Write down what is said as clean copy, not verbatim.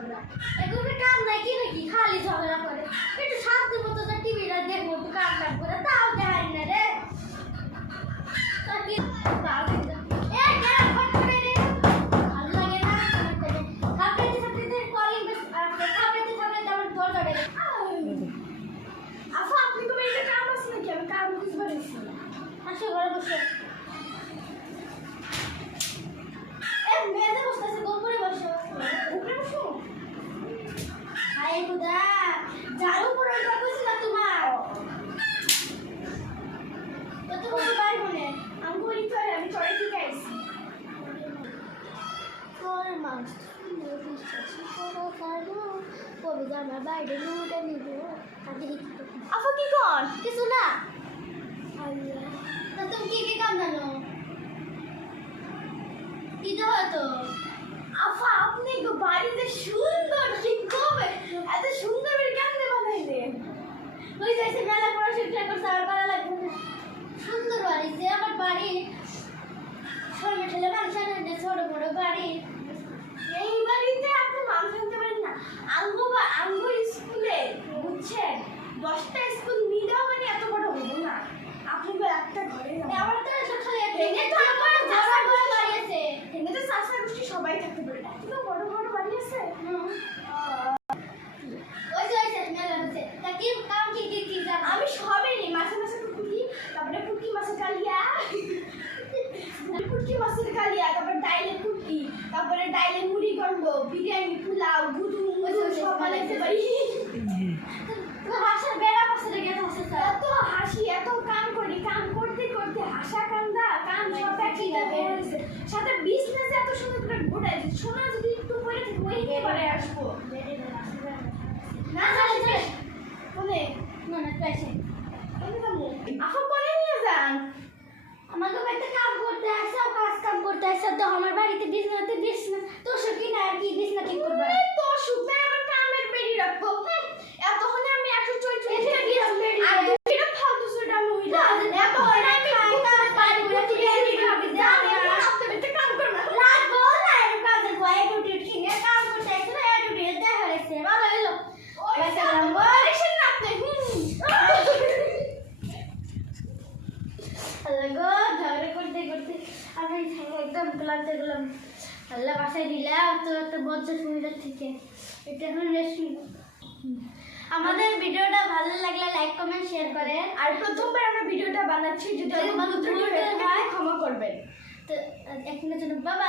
ঝগড়া এগুলো কাম নাই কি নাকি খালি ঝগড়া করে একটু শান্তি মতো তো টিভিটা দেখবো একটু কাম কাম করে তাও দেখাই না রে তাকে তাও এ কেন ফট করে রে ভালো লাগে না খাপড়াতে খাপড়াতে কলিং খাপড়াতে খাপড়াতে আমার দর ধরে আফা আপনি তো মেয়েটা কাম আছে নাকি আমি কাম বুঝতে পারছি আসো ঘরে বসো মেয়েদের বসতেছে গোপরে বসো উপরে বসো হায় খুদা ঝাড়ু পরে বসে না তোমার তো তোমার বাড়ি মনে আমি বলি তো আমি চড়াই থেকে আইছি তোর মাস বিশ্বাসী করো কারো কবে যে আমার বাইরে লুটে নিব তাকে আফা কি কর কিছু না তা তুমি কি কাম জানো কি তো হতো আফা আপনি তো বাড়িতে সুন্দর ঠিক কবে এত সুন্দর করে কেমনে বানাইলেন ওই যাইছে মেলা পড়াশোনা করছে আর ভালো লাগবে না সুন্দর বাড়ি যে আমার বাড়ি সবাই ঠেলে মানুষ আনে ছোট বড় বাড়ি এই বাড়িতে আপনি মানুষ আনতে পারেন না আঙ্গু স্কুলে বুঝছেন 10টা স্কুল মিলেও মানে এত বড় হবো না আপনি তো একটা ঘরে আমার তো খালি ভেঙে তো আমার বড় বড় বাড়ি আছে ভেঙে তো চাষা গোষ্ঠী সবাই থাকতে পারে এত বড় বড় বাড়ি আছে ওই যে মেলা হচ্ছে তা কি কাম কি জানো আমি সবই নেই মাছে মাছে পুকুরি তারপরে পুটকি মাছের কালিয়া পুটকি মাছের কালিয়া তারপরে ডাইলে পুটকি তারপরে ডাইলে মুড়ি গন্ধ বিরিয়ানি পোলাও গুদু সব বানাইতে পারি তো হাসার বেড়া পাশে রেখে হাসে এত হাসি এত কাম করি কাম করতে করতে হাসা কান্দা কাম সব একই হয়েছে সাথে বিজনেস এত সুন্দর করে ঘোরায় সোনা যদি একটু পরে থাকে ওই পরে আসবো না জানি বলে মনে পাইছে আফা কোনে নিয়ে যান আমাকে বাড়িতে কাম করতে আসে কাম করতে আসে তো আমার বাড়িতে বিজনেস তো সকি না আর কি বিজনেস ঠিক করবে তো সুখে আমার কামের বেরি রাখবো এতক্ষণে আমি 144 টা গিয়েছি আর দুইটা ফালতু সুটা আমি হই না এত হয় না আমি কাজ পারি বলে তুই এনে খাবি জানি আর আপনি বেতে কাম করব রাত বল না এর কাজে বয় ডিউটি ঠিক কাম করতে আসে না ডিউটি দেখা হয়েছে ভালো হলো পয়সা রাখবো দেখেন না আপনি আল্লাহ গো ঝগড়া করতে করতে আমি একদম ক্লান্তে গেলাম আল্লাহ বাসায় দিলাম তো একটা বজ্জা সুবিধার থেকে এটা এখন রেস্ট নিব আমাদের ভিডিওটা ভালো লাগলে লাইক কমেন্ট শেয়ার করেন আর প্রথমবার আমরা ভিডিওটা বানাচ্ছি যদি যদি কোনো ত্রুটি ভুল হয়ে থাকে হয়, ক্ষমা করবেন তো একদিনের জন্য বাবা